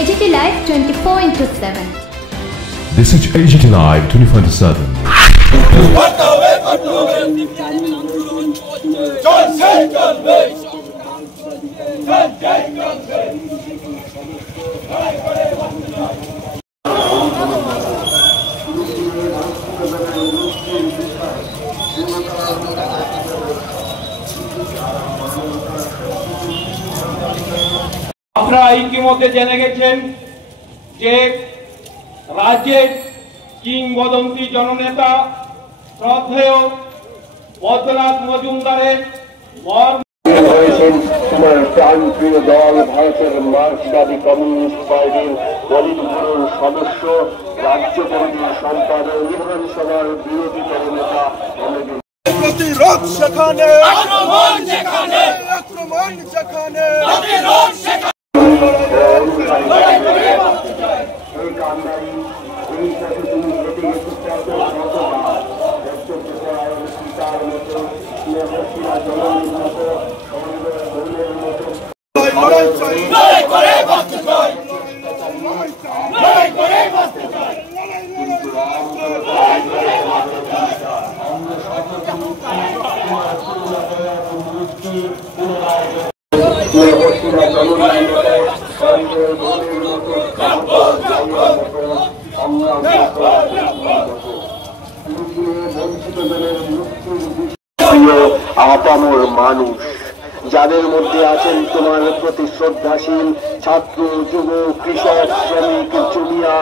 AGT Live 24/7. This is AGT Live 24/7. আপনারা ইতিমধ্যে জেনে গেছেন যে রাজ্যের কিংবদন্তি জননেতা শ্রদ্ধেয় পদ্মনাথ মজুমদারের হয়েছেন তোমার প্রাণপ্রিয় দল ভারতের মার্ক্সবাদী কমিউনিস্ট পার্টির দলিত ব্যুরোর সদস্য, রাজ্য কমিটির সম্পাদক, বিধানসভার বিরোধী দলনেতা প্রতিরোধ সেখানে, আক্রমণ যেখানে, আক্রমণ যেখানে, প্রতিরোধ সেখানে। এই কান্দারি এই পথে তুমি হেঁটে গেছো কত শতবার, সীতার মতো, স্নেহশীলা জননীর মতো, সৌরের মতো লড়াই করে বাঁচতে চাই, লড়াই করে বাঁচতে চাই, কিন্তু আপামর মানুষ যাদের মধ্যে আছেন তোমার প্রতি শ্রদ্ধাশীল ছাত্র, যুব, কৃষক, শ্রমিক, জমিয়া,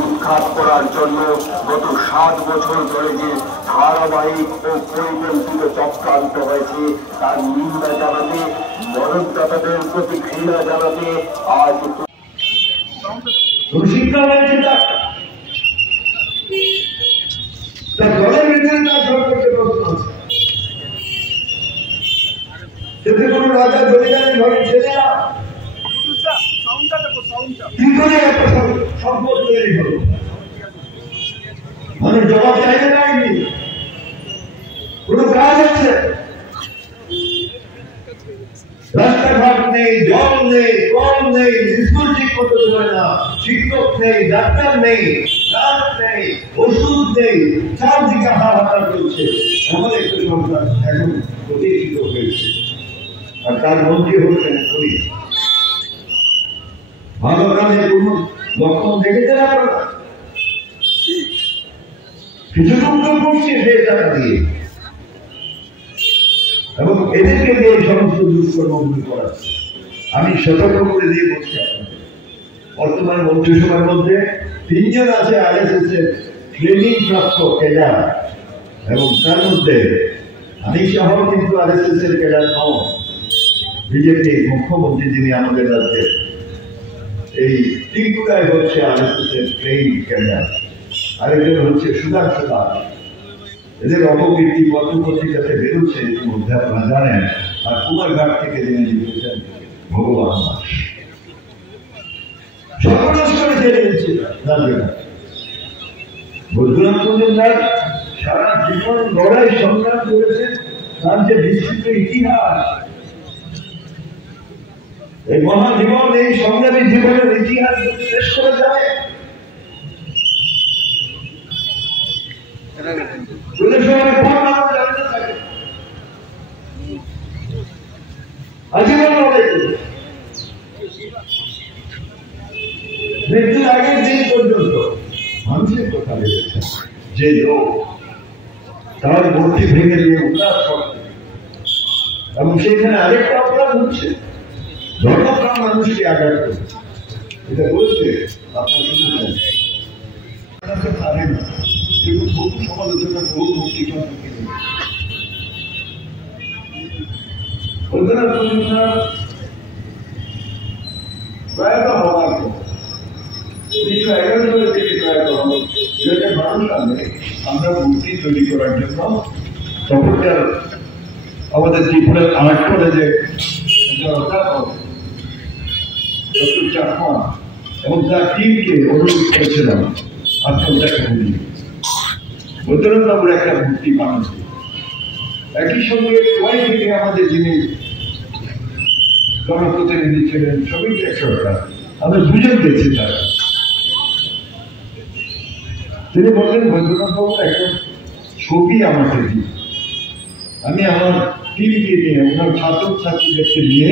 উৎখাত করার জন্য গত 7 বছর ধরে যে ধারাবাহিক ও পরিকল্পিত চক্রান্ত হয়েছে তার নিন্দা জানাতে, মদতদাতাদের প্রতি ঘৃণা জানাতে আজ শিক্ষা হয়েছে দলের ভিতরে তার সম্পর্কে প্রশ্ন আছে। সেতে কোনো রাজা জমিদারের ঘরের ছেলেরা কি করে একটা সম্পদ তৈরি হলো? মানুষ জবাব চাইবে না, কোনো কাজ আছে? রাস্তাঘাট নেই, জল নেই, কল নেই, স্কুল ঠিক করতে দেবে না, শিক্ষক নেই, ডাক্তার নেই, নার্স নেই, ওষুধ নেই, চারদিকে হাহাকার চলছে। এমন একটা সংসার এখন প্রতিষ্ঠিত হয়েছে, আর তার মন্ত্রী হচ্ছেন পুলিশ। ভালো কাজে কোনো লক্ষণ দেখেছেন আপনারা? কিছু টুকরো করছে সে টাকা দিয়ে, এবং এদেরকে দিয়ে সমস্ত দুষ্কর্মগুলি করাচ্ছে। আমি সতর্ক করে দিয়ে বলছি আপনাদের, বর্তমান মন্ত্রিসভার মধ্যে 3 জন আছে RSS এর ট্রেনিং প্রাপ্ত ক্যাডার, এবং তার মধ্যে আমি সহ কিন্তু RSS এর ক্যাডার নন। বিজেপি মুখ্যমন্ত্রী যিনি আমাদের রাজ্যের, এই ত্রিপুরায় হচ্ছে RSS এর ট্রেনিং ক্যাডার, আরেকজন হচ্ছে সুধাংশু দাস। এদের অপকীর্তি পত্রপত্রিকাতে বেরোচ্ছে ইতিমধ্যে, আপনারা জানেন। আর কুমারঘাট থেকে যিনি জিতেছেন ভগবান দাস, সর্বনাশ করে ছেড়ে দিচ্ছে রাজ্যটা। বৈদ্যনাথ মজুমদার সারা জীবন লড়াই সংগ্রাম করেছে, তার যে বিস্তৃত ইতিহাস, এই মহাজীবন, এই সংগ্রামী জীবনের ইতিহাস শেষ করে যাবে। মৃত্যুর আগের দিন পর্যন্ত মানুষের কথা ভেবেছে যে লোক তার মূর্তি ভেঙে দিয়ে উল্লাস করছে, এবং সেখানে আরেকটা অপরাধ হচ্ছে ধর্মপ্রাণ মানুষকে আঘাত করছে। এটা বলছে আপনার না, কিন্তু বহু সমালোচনা বহু ভক্তিকা প্রয়াত হওয়ার পর 1911 সালে থেকে প্রয়াত হল 2012 সালে আমরা মূর্তি তৈরি করার জন্য তখনকার আমাদের ত্রিপুরার আর্ট কলেজে অধ্যাপক ডক্টর চাকমা এবং তার টিমকে অনুরোধ করেছিলাম আপনারা একটা বলি বৈদ্যনাথবাবুর একটা মূর্তি বানাতে। একই সঙ্গে ওয়াই থেকে আমাদের যিনি জনপ্রতিনিধি ছিলেন শ্রমিক সরকার, আমরা দুজন গেছি তারা। তিনি বললেন বৈদ্যনাথবাবুর একটা ছবি আমাকে দিই। আমি আমার টিমকে নিয়ে ওনার ছাত্র ছাত্রীদেরকে নিয়ে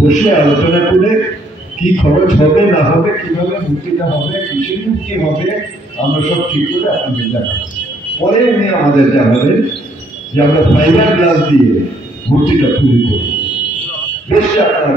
বসে আলোচনা করে কি খরচ হবে না হবে, কিভাবে মূর্তিটা হবে, কিসের মূর্তি হবে, আমরা সব ঠিক করে আপনাদের জানাবো। পরে উনি আমাদের জানালেন যে আমরা ফাইবার গ্লাস দিয়ে মূর্তিটা তৈরি করবো। বেশ আপনারা